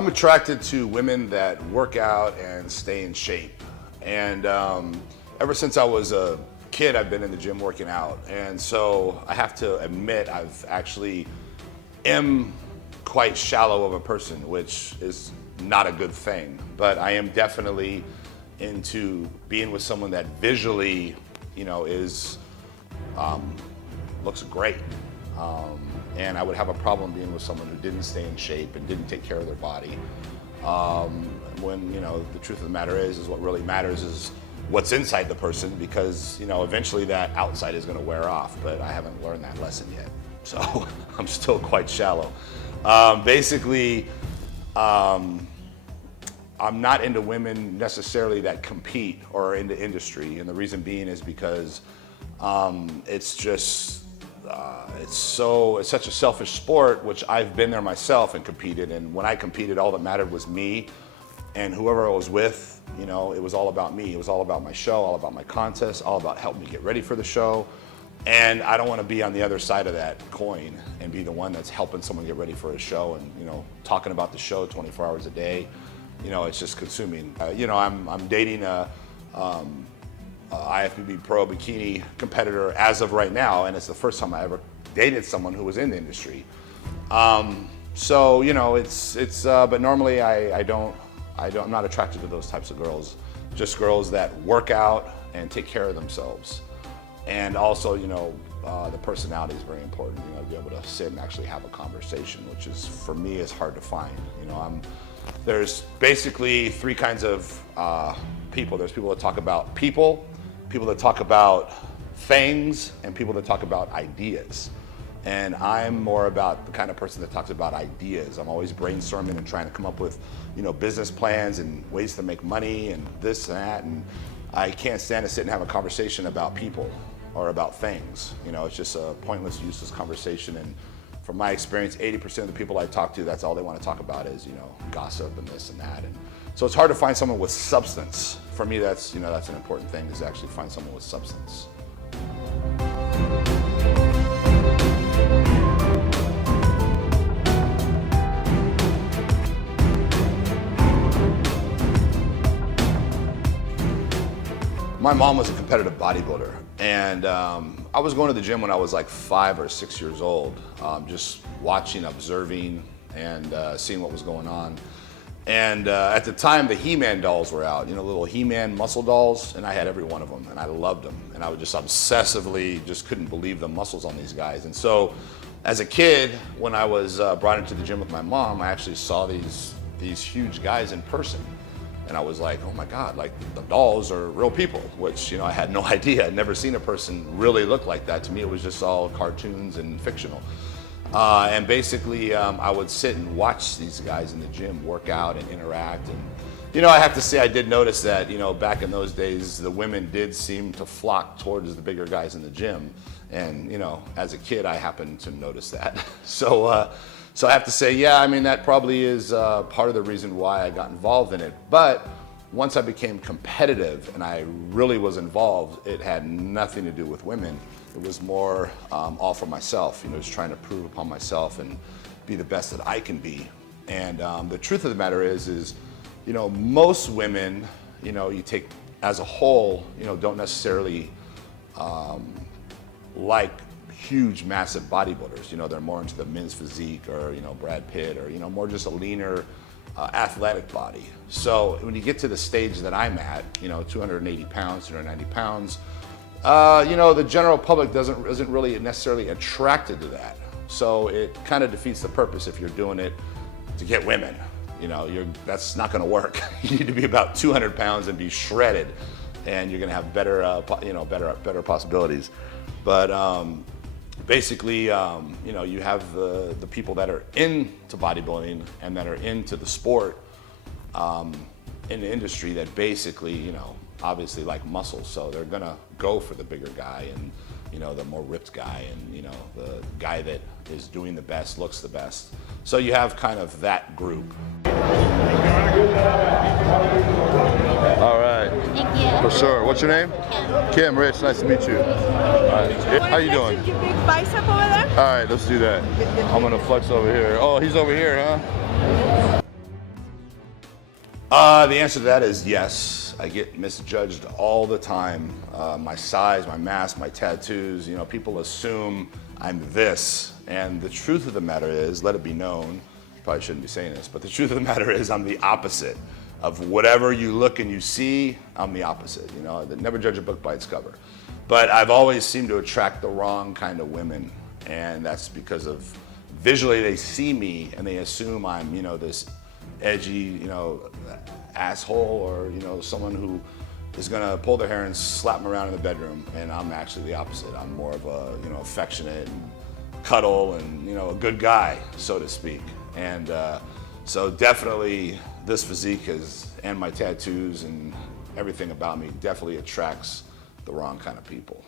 I'm attracted to women that work out and stay in shape. And ever since I was a kid, I've been in the gym working out. And so I have to admit, I've actually am quite shallow of a person, which is not a good thing. But I am definitely into being with someone that visually, is looks great. And I would have a problem being with someone who didn't stay in shape and didn't take care of their body. When the truth of the matter is what really matters is what's inside the person, because eventually that outside is going to wear off. But I haven't learned that lesson yet, so I'm still quite shallow. Basically, I'm not into women necessarily that compete or into industry, and the reason being is because it's just it's such a selfish sport, which I've been there myself and competed. And when I competed, all that mattered was me, and whoever I was with, it was all about me. It was all about my show, all about my contest, all about helping me get ready for the show. And I don't want to be on the other side of that coin and be the one that's helping someone get ready for a show and talking about the show 24 hours a day. It's just consuming. I'm dating a IFBB Pro Bikini competitor as of right now, and it's the first time I ever dated someone who was in the industry. So but normally I'm not attracted to those types of girls. Just girls that work out and take care of themselves, and also the personality is very important. To be able to sit and actually have a conversation, which is for me is hard to find. There's basically three kinds of people. There's people that talk about people that talk about things, and people that talk about ideas. And I'm more about the kind of person that talks about ideas. I'm always brainstorming and trying to come up with, business plans and ways to make money and this and that. And I can't stand to sit and have a conversation about people or about things. It's just a pointless, useless conversation. And from my experience, 80% of the people I talk to, that's all they want to talk about is, gossip and this and that. And so it's hard to find someone with substance. For me, that's an important thing, is to actually find someone with substance. My mom was a competitive bodybuilder, and I was going to the gym when I was like 5 or 6 years old, just watching, observing, and seeing what was going on. And at the time, the He-Man dolls were out, little He-Man muscle dolls, and I had every one of them, and I loved them. And I would just obsessively just couldn't believe the muscles on these guys. And so as a kid, when I was brought into the gym with my mom, I actually saw these huge guys in person. And I was like, oh my God, like the dolls are real people, which, I had no idea. I'd never seen a person really look like that. To me, it was just all cartoons and fictional. And basically, I would sit and watch these guys in the gym work out and interact. And, I have to say, I did notice that, back in those days, the women did seem to flock towards the bigger guys in the gym. And, as a kid, I happened to notice that. So I have to say, yeah, that probably is part of the reason why I got involved in it. But once I became competitive and I really was involved, it had nothing to do with women. It was more all for myself, just trying to prove upon myself and be the best that I can be. And the truth of the matter is, most women, you take as a whole, don't necessarily like huge, massive bodybuilders. They're more into the men's physique, or Brad Pitt, or more just a leaner, athletic body. So when you get to the stage that I'm at, 280 pounds, 290 pounds, the general public isn't really necessarily attracted to that. So it kind of defeats the purpose if you're doing it to get women. That's not going to work. You need to be about 200 pounds and be shredded, and you're going to have better, better possibilities. But basically, you have the people that are into bodybuilding and that are into the sport in the industry that basically, obviously like muscles, so they're gonna go for the bigger guy and the more ripped guy, and the guy that is doing the best, looks the best. So you have kind of that group. All right. Thank you. For sure. What's your name? Kim. Kim, Rich, nice to meet you. All right. How you doing? Your big bicep over there? All right, let's do that. I'm gonna flex over here. Oh, he's over here, huh? The answer to that is yes. I get misjudged all the time. My size, my mass, my tattoos, you know, people assume I'm this. And the truth of the matter is, let it be known, probably shouldn't be saying this, but the truth of the matter is I'm the opposite. Of whatever you look and you see, I'm the opposite. You know, never judge a book by its cover. But I've always seemed to attract the wrong kind of women. And that's because of visually they see me and they assume I'm, you know, this edgy, you know, asshole, or, you know, someone who is gonna pull their hair and slap them around in the bedroom. And I'm actually the opposite. I'm more of a, you know, affectionate and cuddle and, you know, a good guy, so to speak. And so definitely this physique and my tattoos and everything about me definitely attracts the wrong kind of people.